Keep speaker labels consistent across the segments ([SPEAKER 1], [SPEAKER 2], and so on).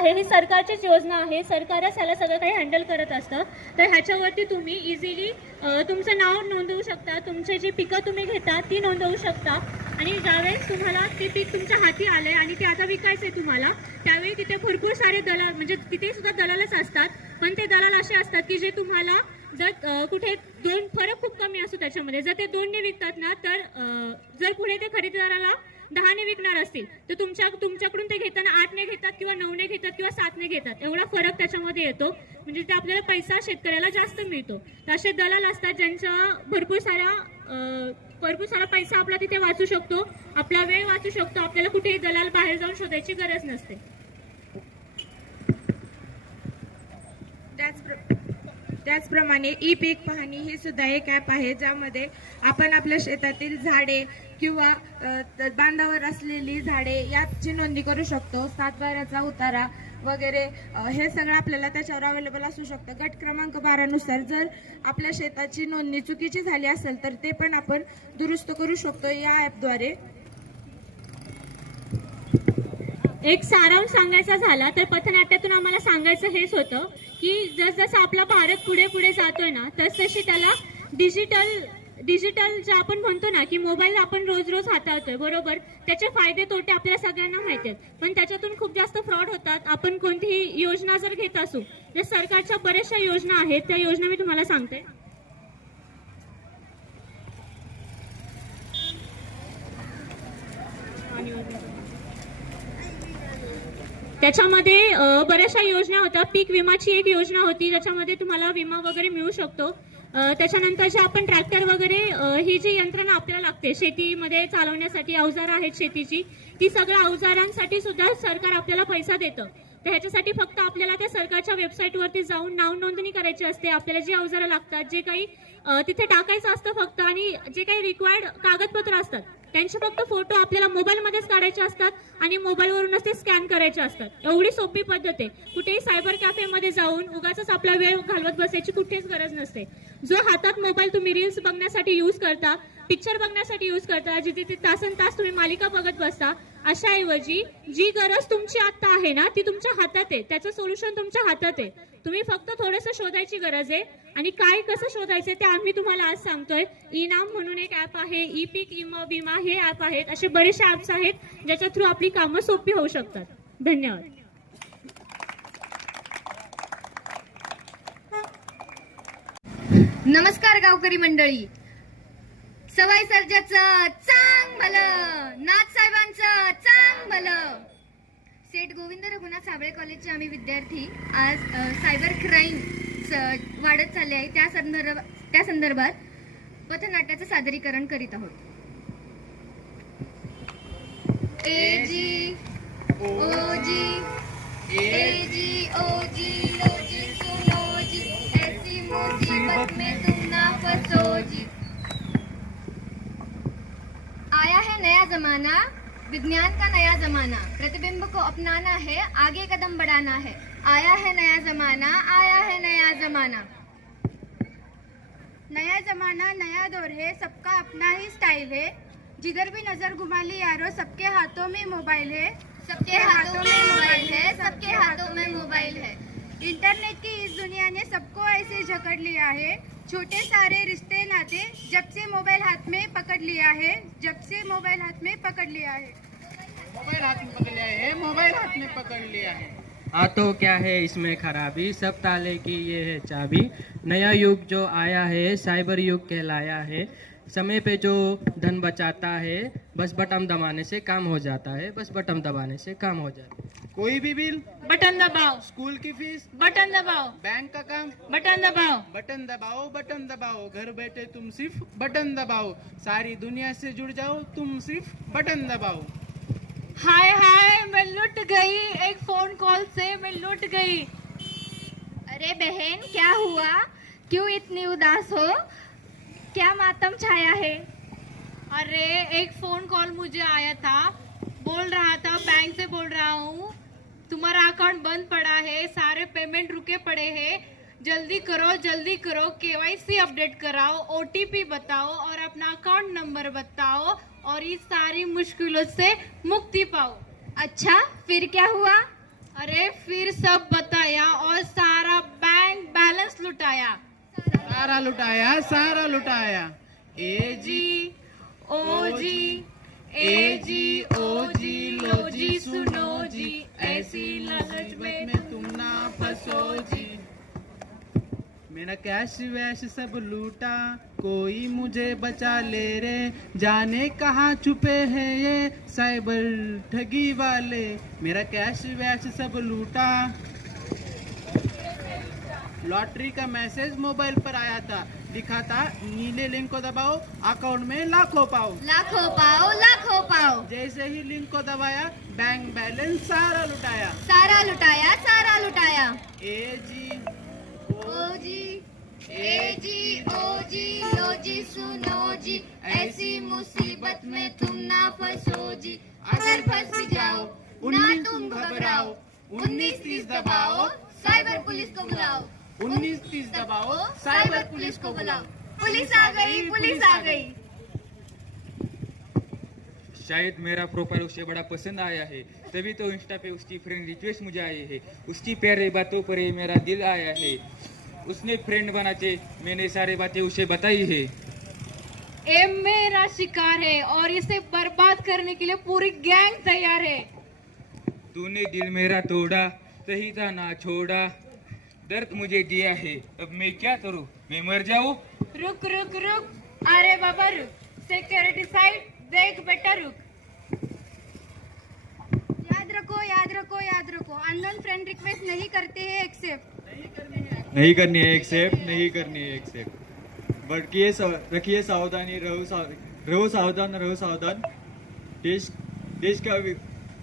[SPEAKER 1] आहे ही सरकारचीच योजना आहे. सरकारच ह्याला सगळं काही हँडल करत असतं. तर ह्याच्यावरती तुम्ही इझिली तुमचं नाव नोंदवू शकता. तुमचे जी पिकं तुम्ही घेता ती नोंदवू शकता. आणि ज्यावेळेस तुम्हाला ते पीक तुमच्या हाती आलं आहे आणि ते आता विकायचं आहे तुम्हाला त्यावेळी तिथे भरपूर सारे दलाल म्हणजे तिथे सुद्धा दलालच असतात. पण ते दलाल असे असतात की जे तुम्हाला जर कुठे दोन फरक खूप कमी असतो त्याच्यामध्ये. जर ते दोनने विकतात ना तर जर पुढे ते खरेदीदाराला दहाने विकणार असतील तर तुमच्या तुमच्याकडून ते घेताना आठने घेतात किंवा नऊने घेतात किंवा सातने घेतात. एवढा फरक त्याच्यामध्ये येतो. म्हणजे ते आपल्याला पैसा शेतकऱ्याला जास्त मिळतो. तर असे दलाल असतात ज्यांचा भरपूर साऱ्या भरपूर सारा पैसा आपला तिथे वाचू शकतो. आपला वेळ वाचू शकतो. आपल्याला कुठेही दलाल बाहेर जाऊन शोधायची गरज नसते.
[SPEAKER 2] त्याचप्रमाणे ई पीक पाहणी ही सुद्धा एक ॲप आहे ज्यामध्ये आपण आपल्या शेतातील झाडे किंवा बांधावर असलेली झाडे याची नोंदणी करू शकतो. सातबाऱ्याचा उतारा वगैरे हे सगळं आपल्याला त्याच्यावर अवेलेबल असू शकतं. गट क्रमांक बारानुसार जर आपल्या शेताची नोंदणी चुकीची झाली असेल तर ते पण आपण दुरुस्त करू शकतो या ॲपद्वारे
[SPEAKER 1] एक सारांश सांगायचा झाला तर पथनाट्यातून आम्हाला सांगायचं हेच होतं की जसजसं आपला भारत पुढे पुढे जातोय ना तसतशी त्याला डिजिटल डिजिटल जे आपण म्हणतो ना की मोबाईल आपण रोज रोज हाताळतोय बरोबर? त्याचे फायदे तोटे आपल्याला सगळ्यांना माहिती आहेत. पण त्याच्यातून खूप जास्त फ्रॉड होतात. आपण कोणतीही योजना जर घेत असू तर सरकारच्या बऱ्याचशा योजना आहेत. त्या योजना मी तुम्हाला सांगते. त्याच्यामध्ये बऱ्याचशा योजना होत्या. पीक विमाची एक योजना होती. ज्याच्यामध्ये तुम्हाला विमा वगैरे मिळू शकतो. त्याच्यानंतर जे आपण ट्रॅक्टर वगैरे ही जी यंत्रणा आपल्याला लागते शेतीमध्ये चालवण्यासाठी अवजारं आहेत शेतीची ती सगळ्या अवजारांसाठी सुद्धा सरकार आपल्याला पैसा देतं. तर ह्याच्यासाठी फक्त आपल्याला त्या सरकारच्या वेबसाईटवरती जाऊन नाव नोंदणी करायची असते. आपल्याला जी अवजारं लागतात जे काही तिथे टाकायचं असतं फक्त आणि जे काही रिक्वायर्ड कागदपत्र असतात त्यांचे फक्त फोटो आपल्याला मोबाईलमध्येच काढायचे असतात आणि मोबाईलवरूनच ते स्कॅन करायचे असतात. एवढी सोपी पद्धत आहे. कुठेही सायबर कॅफेमध्ये जाऊन उगाच आपला वेळ घालवत बसायची कुठेच गरज नसते. जो हातात मोबाईल तुम्ही रील्स बघण्यासाठी यूज करता पिक्चर बघण्यासाठी यूज करता जिथे ते तासन तास तुम्ही मालिका बघत बसता अशाऐवजी जी गरज तुमची आत्ता आहे ना ती तुमच्या हातात आहे. त्याचं सोल्युशन तुमच्या हातात आहे. तुम्ही फक्त थोडंसं शोधायची गरज आहे. आणि काय कसं शोधायचं ते आम्ही तुम्हाला आज सांगतोय. इनाम म्हणून एक ऍप आहे ई पीक इमा विमा हे ऍप आहेत. असे बरेचसे ऍप्स आहेत ज्याच्या थ्रू आपली कामं सोपी होऊ शकतात. धन्यवाद.
[SPEAKER 3] नमस्कार गावकरी मंडळी. सवाई सर्जाचं चांग भलं. नाथ साहेबांचं चांग भलं. सेठ गोविंद रघुनाथ साबळे कॉलेजचे आम्ही विद्यार्थी. आज सायबर क्राईम वाढत चालले आहे. त्या संदर्भ त्या संदर्भात पथनाट्याचं सादरीकरण करीत आहोत. ए जी ओ जी ए जी ओ जी लो जी सुनो जी ऐसी मुसीबत में तुम ना फंसो जी। आया है नया जमाना विज्ञान का नया जमाना। प्रतिबिंब को अपनाना है आगे कदम बढ़ाना है। आया है नया जमाना आया है नया जमाना।
[SPEAKER 2] नया जमाना नया दौर है सबका अपना ही स्टाइल है। जिधर भी नज़र घुमा ली यारो सबके हाथों में मोबाइल है।
[SPEAKER 3] सबके हाथों में मोबाइल है सबके हाथों में मोबाइल है।
[SPEAKER 2] इंटरनेट की इस दुनिया ने सबको ऐसे जकड़ लिया है। छोटे सारे रिश्ते नाते जब से मोबाइल हाथ में पकड़ लिया है जब से मोबाइल हाथ में पकड़ लिया है।
[SPEAKER 4] मोबाइल हाथ में पकड़ लिया है मोबाइल हाथ में पकड़ लिया है हाँ। तो क्या है इसमें खराबी? सब ताले की ये है चाबी। नया युग जो आया है साइबर युग कहलाया है। समय पे जो धन बचाता है बस बटन दबाने से काम हो जाता है बस बटन दबाने से काम हो जाता है। कोई भी बिल?
[SPEAKER 1] बटन दबाओ।
[SPEAKER 4] स्कूल की फ़ीस?
[SPEAKER 1] बटन दबाओ।
[SPEAKER 4] बैंक का काम?
[SPEAKER 1] बटन दबाओ।
[SPEAKER 4] बटन दबाओ बटन दबाओ। घर बैठे तुम सिर्फ़ बटन दबाओ। सारी दुनिया से जुड़ जाओ तुम सिर्फ़ बटन दबाओ।
[SPEAKER 1] हाय हाय, मैं लुट गई। एक फ़ोन कॉल से मैं लुट गई।
[SPEAKER 3] अरे बहन, क्या हुआ? क्यों इतनी उदास हो? क्या मातम छाया है?
[SPEAKER 1] अरे, एक फ़ोन कॉल मुझे आया था। बोल रहा था बैंक से बोल रहा हूँ। तुम्हारा अकाउंट बंद पड़ा है, सारे पेमेंट रुके पड़े हैं। जल्दी करो जल्दी करो केवाईसी अपडेट कराओ ओटीपी बताओ और अपना अकाउंट नंबर बताओ। और इस सारी मुश्किलों से मुक्ति पाओ।
[SPEAKER 3] अच्छा फिर क्या हुआ?
[SPEAKER 5] अरे, फिर सब बताया और सारा बैंक बैलेंस लुटाया।
[SPEAKER 6] सारा लुटाया सारा लुटाया। ए जी,
[SPEAKER 5] ओ जी, ए जी, ओ जी, लो जी, सुनो जी, ऐसी लालच में
[SPEAKER 6] तुम ना फंसो जी। मेरा कैश वैश सब लूटा कोई मुझे बचा ले रे। जाने कहाँ छुपे हैं ये साइबर ठगी वाले। मेरा कैश वैश सब लूटा। लॉटरी का मैसेज मोबाइल पर आया था। लिखा था नीले लिंक को दबाओ अकाउंट में लाखों पाओ।
[SPEAKER 3] लाखों पाओ लाखों पाओ।
[SPEAKER 6] जैसे ही लिंक को दबाया बैंक बैलेंस सारा लुटाया।
[SPEAKER 3] सारा लुटाया सारा लुटाया।
[SPEAKER 6] ए जी
[SPEAKER 3] ओ जी ए जी ओ जी लो जी सुनो जी ऐसी मुसीबत में तुम ना फंसो जी। अगर फंस भी जाओ ना तुम घबराओ। उन्नीस तीस दबाओ साइबर पुलिस को बुलाओ।
[SPEAKER 6] उन्नीस तीस दबाओ
[SPEAKER 3] साइबर पुलिस को बुलाओ। पुलिस आ गई पुलिस आ गई।
[SPEAKER 7] शायद मेरा प्रोफाइल उसे बड़ा पसंद आया है। तभी तो इंस्टा पे उसकी फ्रेंड रिक्वेस्ट मुझे आई है। उसकी प्यारे बातों पर ही मेरा दिल आया है। उसने फ्रेंड बनाते मैंने सारी बातें उसे बताई है।
[SPEAKER 5] ये मेरा शिकार है और इसे बर्बाद करने के लिए पूरी गैंग तैयार है।
[SPEAKER 7] तूने दिल मेरा तोड़ा सही था ना छोड़ा। दर्द मुझे दिया है अब मैं क्या करूं? मैं मर जाऊं?
[SPEAKER 5] रुक रुक रुक। अरे बाबा रुक। सिक्योरिटी साइड देख बेटा रुक।
[SPEAKER 3] याद रखो याद रखो याद रखो। अननोन फ्रेंड रिक्वेस्ट नहीं करते हैं एक्सेप्ट
[SPEAKER 8] नहीं करनी है एक्सेप्ट नहीं करनी है एक्सेप्ट बटकिए रखिए सावधानी रहो रहो सावधान रहो सावधान। देश देश का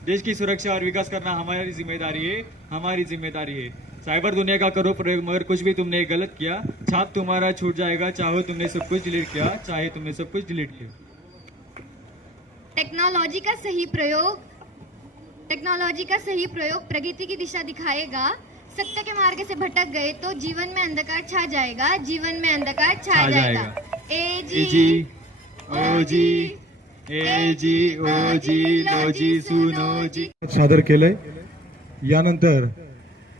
[SPEAKER 8] देश की सुरक्षा और विकास करना हमारी ज़िम्मेदारी है हमारी ज़िम्मेदारी है। साइबर दुनिया का करो प्रयोग मगर कुछ भी तुमने गलत किया छाप तुम्हारा छूट जाएगा चाहो तुमने सब कुछ डिलीट किया चाहे तुमने सब कुछ डिलीट किया।
[SPEAKER 3] टेक्नोलॉजी का सही प्रयोग टेक्नोलॉजी का सही प्रयोग प्रगति की दिशा दिखाएगा। सत्य के मार्ग से भटक गए तो जीवन में अंधकार छा जाएगा जीवन में अंधकार छा जाएगा। ए जी
[SPEAKER 8] जी ओ जी ए जी ओ जी लो जी। सुनो जी।
[SPEAKER 9] सादर केलंय। यानंतर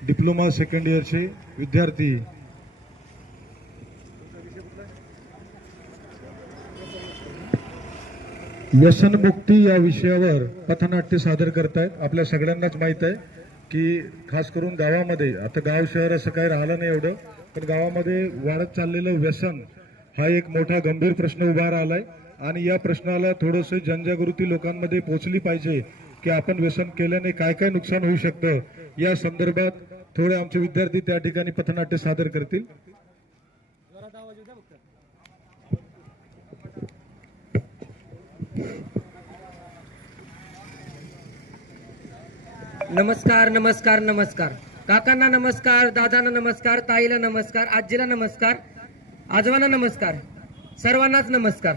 [SPEAKER 9] डिप्लोमा सेकंड इयरचे विद्यार्थी व्यसनमुक्ती या विषयावर पथनाट्य सादर करतायत. आपल्या सगळ्यांनाच माहीत आहे की खास करून गावामध्ये आता गाव शहर असं काही राहिलं नाही एवढं पण गावामध्ये वाढत चाललेलं व्यसन हा एक मोठा गंभीर प्रश्न उभा राहिलाय. आणि या प्रश्नाला थोडस जनजागृती लोकांमध्ये पोहोचली पाहिजे की आपण व्यसन केल्याने काय काय नुकसान होऊ शकतं. या संदर्भात थोडे आमचे विद्यार्थी त्या ठिकाणी पथनाट्य सादर करतील.
[SPEAKER 4] नमस्कार नमस्कार नमस्कार. काकांना नमस्कार दादांना नमस्कार ताईला नमस्कार आजीला नमस्कार आजोबांना नमस्कार सर्वांनाच नमस्कार.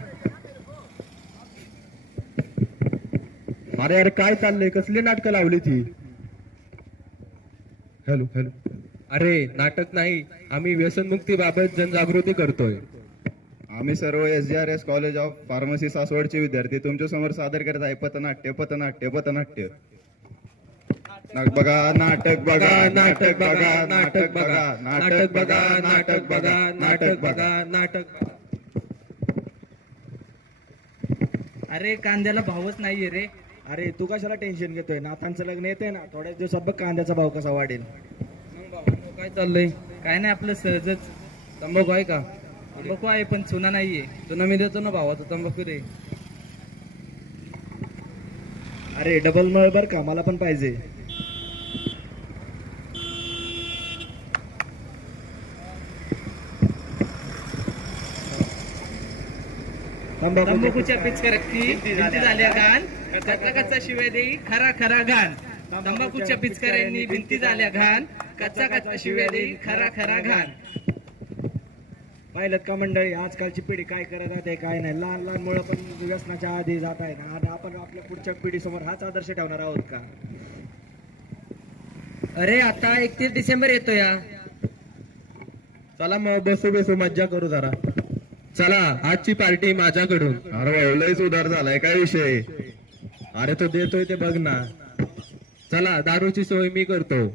[SPEAKER 9] अरे अरे काय चाललंय? कसली नाटकं लावली ती? Hello hello.
[SPEAKER 4] अरे नाटक नाही. आम्ही व्यसनमुक्तीबाबत जनजागृती करतोय.
[SPEAKER 10] आम्ही सर्व S G R S college of pharmacy सासवडचे विद्यार्थी. तुमच्यासमोर सादर करत आहे पथनाट्य पथनाट्य पथनाट्य. बघा नाटक बघा नाटक बघा नाटक बघा नाटक बघा नाटक बघा नाटक बघा.
[SPEAKER 4] नाटक
[SPEAKER 6] अरे कांद्याला भावच नाहीये रे.
[SPEAKER 11] अरे तू कशाला टेन्शन घेतोय? नाथांचं लग्न येते ना थोड्याच दिवसात बघ कांद्याचा भाव कसा वाढेल.
[SPEAKER 4] काय चाललंय?
[SPEAKER 6] काय नाही आपलं सहजच.
[SPEAKER 4] तंबाखू आहे का?
[SPEAKER 6] नको आहे पण चुना नाहीये.
[SPEAKER 4] तुला मी देतो ना भावा तू तंबाखू दे.
[SPEAKER 11] अरे डबल मळ बर का? मला पण पाहिजे.
[SPEAKER 6] तंबाखूच्या पिचकाऱ्याची भिंती झाल्या घाण कच्चा कच्चा शिवाय देई खरा खरा घाण तंबाखूच्या पिचकाऱ्यांनी भिंती झाल्या घाण. कच्चा कच्चा शिवाय देई खरा खरा घाण.
[SPEAKER 11] पाहिलं का मंडळी आजकालची पिढी काय करत आहे काय नाही. लहान लहान मुलं पण व्यसनाच्या आधी जात आहे ना. आणि आपण आपल्या पुढच्या पिढीसमोर हाच आदर्श ठेवणार आहोत का?
[SPEAKER 4] अरे आता एकतीस डिसेंबर येतो या
[SPEAKER 8] चला मग बसू बसू. मज्जा करू जरा. चला आजची पार्टी माझ्याकडून.
[SPEAKER 10] अरे लयच उधार झालाय काय विषय?
[SPEAKER 8] अरे तो देतोय ते बघ ना.
[SPEAKER 4] चला दारूची सोय मी करतो.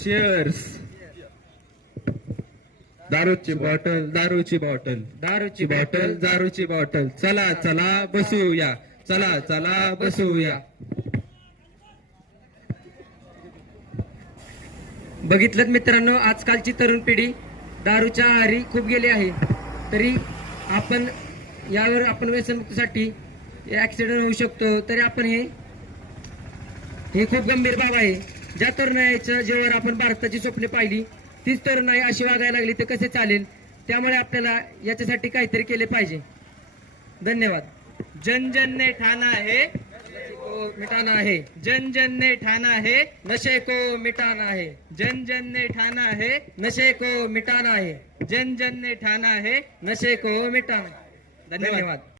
[SPEAKER 4] चिअर्स दारूची बॉटल दारूची बॉटल दारूची बॉटल दारूची बॉटल चला चला बसूया. चला चला बसूया. बघितलं मित्रांनो आजकालची तरुण पिढी दारूच्या आहारी खूप गेली आहे. तरी आपण यावर आपण व्यसनमुक्तीसाठी ॲक्सिडेंट होऊ शकतो. तरी आपण हे हे खूप गंभीर बाब आहे. ज्या तरुणाईच्या जेव्हा आपण भारताची स्वप्ने पाहिली तीच तरुणाई अशी वागायला लागली तर कसे चालेल? त्यामुळे आपल्याला याच्यासाठी काहीतरी केले पाहिजे. धन्यवाद.
[SPEAKER 12] जन जन ने ठाणा है
[SPEAKER 4] को मिटाना है।
[SPEAKER 12] जन जन ने ठाना है
[SPEAKER 4] नशे को मिटाना है।
[SPEAKER 12] जन जन ने ठाना है
[SPEAKER 4] नशे को मिटाना है।
[SPEAKER 12] जन जन ने ठाना है
[SPEAKER 4] नशे को मिटाना
[SPEAKER 12] धन्यवाद।
[SPEAKER 4] धन्यवाद।